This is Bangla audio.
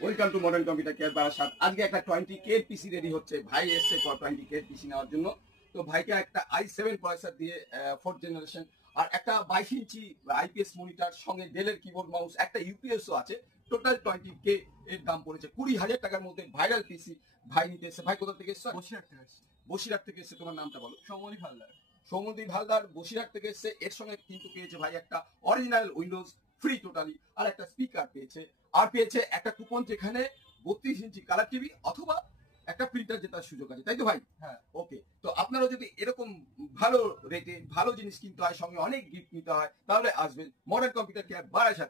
Welcome to modern computer care Barasat. আজকে একটা 20K পিসি রেডি হচ্ছে, ভাই এসছে 20K পিসি নেওয়ার জন্য। তো ভাইকে একটা i7 প্রসেসর দিয়ে 4th জেনারেশন আর একটা 22 ইঞ্চি আইপিএস মনিটর সঙ্গে ডেলের কিবোর্ড মাউস, একটা ইউপিএসও আছে। টোটাল 20K এর দাম পড়েছে 20,000 টাকার মধ্যে ভাইরাল পিসি ভাই নিতে এসছে। ভাই কোথা থেকে এসছে? বসিরহাট থেকে এসেছি। বসিরহাট থেকে এসছে। তোমার নামটা বলো। সৌমদীপ হালদার। সৌমদীপ হালদার বসিরহাট থেকে এসছে। এর সঙ্গে কিন্তু পেয়েছে ভাই একটা অরিজিনাল উইন্ডোজ ফ্রি টোটালি, আর একটা স্পিকার পেয়েছে, আর পেয়েছে একটা কুপন যেখানে 32 ইঞ্চি কালার টিভি অথবা একটা প্রিন্টার জেতার সুযোগ আছে, তাই তো ভাই? হ্যাঁ। ওকে, তো আপনারা যদি এরকম ভালো রেটে ভালো জিনিস কিনতে হয়, সঙ্গে অনেক গিফট নিতে হয়, তাহলে আসবেন মডার্ন কম্পিউটার কেয়ার বারাসাত।